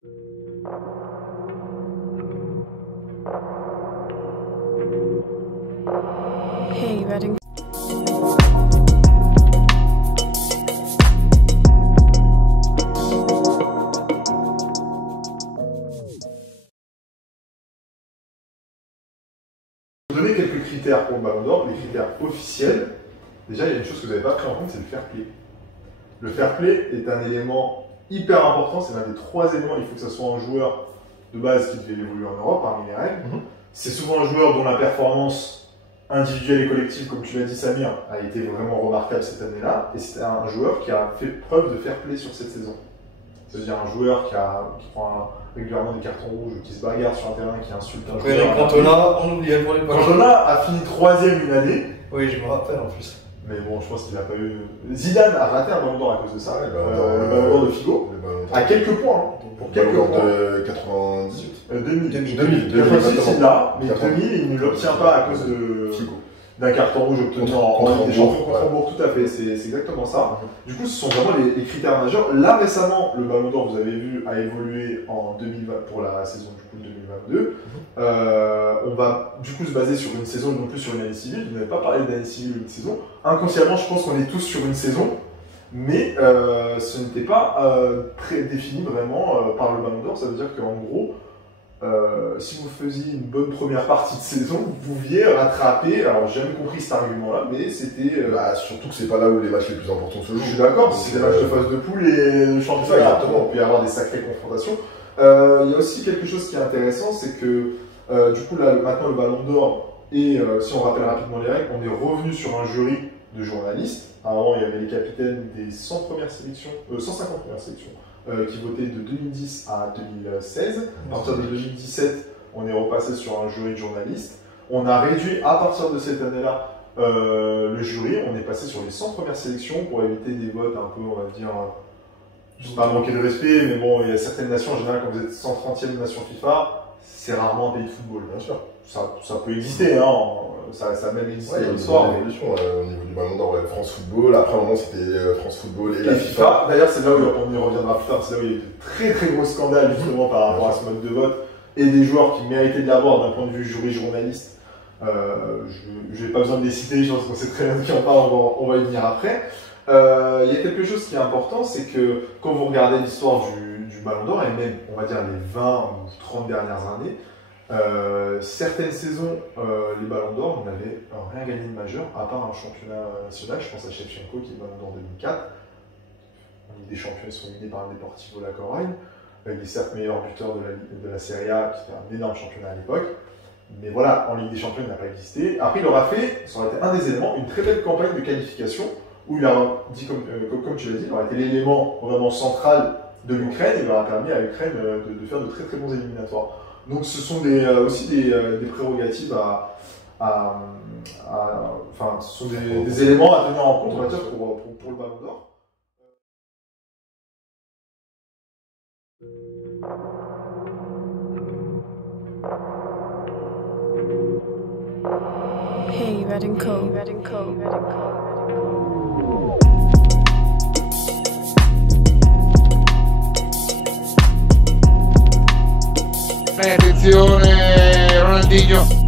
Hey, Reading. Pour donner quelques critères pour le Ballon d'Or, les critères officiels, déjà il y a une chose que vous n'avez pas pris en compte, c'est le fair play. Le fair play est un élément hyper important, c'est l'un des 3 éléments. Il faut que ce soit un joueur de base qui devait évoluer en Europe parmi les règles. C'est souvent un joueur dont la performance individuelle et collective, comme tu l'as dit Samir, a été vraiment remarquable cette année-là. Et c'est un joueur qui a fait preuve de fair play sur cette saison. C'est-à-dire un joueur qui prend régulièrement des cartons rouges, qui se bagarre sur un terrain, qui insulte un joueur. Eric Cantona, on oubliait pour les points. Cantona a fini 3ème une année. Oui, je me rappelle en plus. Mais bon, je pense qu'il n'a pas eu. Zidane a raté un Ballon d'Or à cause de ça. Le Ballon d'Or de Figo. À quelques points. Hein, pour quelques points. De 98. 2000. 98, il l'a, mais 2000, il ne l'obtient pas à cause de Figo. D'un carton rouge obtenu en Ligue des Champions contre Hambourg. Tout à fait, c'est exactement ça. Du coup, ce sont vraiment les critères majeurs. Là, récemment, le Ballon d'Or, vous avez vu, a évolué en 2020 pour la saison du coup 2022. On va du coup se baser sur une saison et non plus sur une année civile. Vous n'avez pas parlé d'année civile ou de saison. Inconsciemment, je pense qu'on est tous sur une saison, mais ce n'était pas prédéfini vraiment par le Ballon d'Or. Ça veut dire qu'en gros, si vous faisiez une bonne première partie de saison, vous pouviez rattraper. Alors, j'ai jamais compris cet argument-là, mais c'était. Surtout que c'est pas là où les matchs les plus importants se jouent. Je suis d'accord, c'est des matchs de phase de poule et de championnat. Exactement, on peut y avoir des sacrées confrontations. Il y a aussi quelque chose qui est intéressant, c'est que du coup, là, maintenant, le Ballon d'Or, et si on rappelle rapidement les règles, on est revenu sur un jury de journalistes. Avant, il y avait les capitaines des 150 premières sélections. Qui votaient de 2010 à 2016. À partir de 2017, on est repassé sur un jury de journalistes. On a réduit à partir de cette année-là le jury. On est passé sur les 100 premières sélections pour éviter des votes un peu, on va dire, je ne pas manquer de respect, mais bon, il y a certaines nations, en général, quand vous êtes 130e nation FIFA, c'est rarement un pays de football, bien sûr. Ça peut exister, hein. Ça a même existé dans l'histoire. Il y a une évolution au niveau du Ballon d'Or, France Football. Après, à un moment, c'était France Football et la FIFA. D'ailleurs, c'est là où on y reviendra plus tard. C'est là où il y a eu de très très gros scandales justement par rapport à ce mode de vote et des joueurs qui méritaient de l'avoir d'un point de vue jury journaliste. Je n'ai pas besoin de les citer, je pense qu'on sait très bien de qui on parle, on va y venir après. Il y a quelque chose qui est important, c'est que quand vous regardez l'histoire du Ballon d'Or, et même, on va dire, les 20 ou 30 dernières années, certaines saisons, les Ballons d'Or n'avaient rien gagné de majeur, à part un championnat national. Je pense à Shevchenko qui est Ballon d'Or 2004. En Ligue des Champions, ils sont menés par le Deportivo La Corogne. Il est certes meilleur buteur de la Serie A, qui était un énorme championnat à l'époque. Mais voilà, en Ligue des Champions, il n'a pas existé. Après, il aura fait, ça aurait été un des éléments, une très belle campagne de qualification, où il a dit, comme tu l'as dit, il aurait été l'élément vraiment central de l'Ukraine, et il aura permis à l'Ukraine de faire de très très bons éliminatoires. Donc ce sont aussi des prérogatives enfin, ce sont des éléments à tenir en compte, on va dire, pour le Ballon d'Or. Hey, Reading Co. Attenzione Ronaldinho.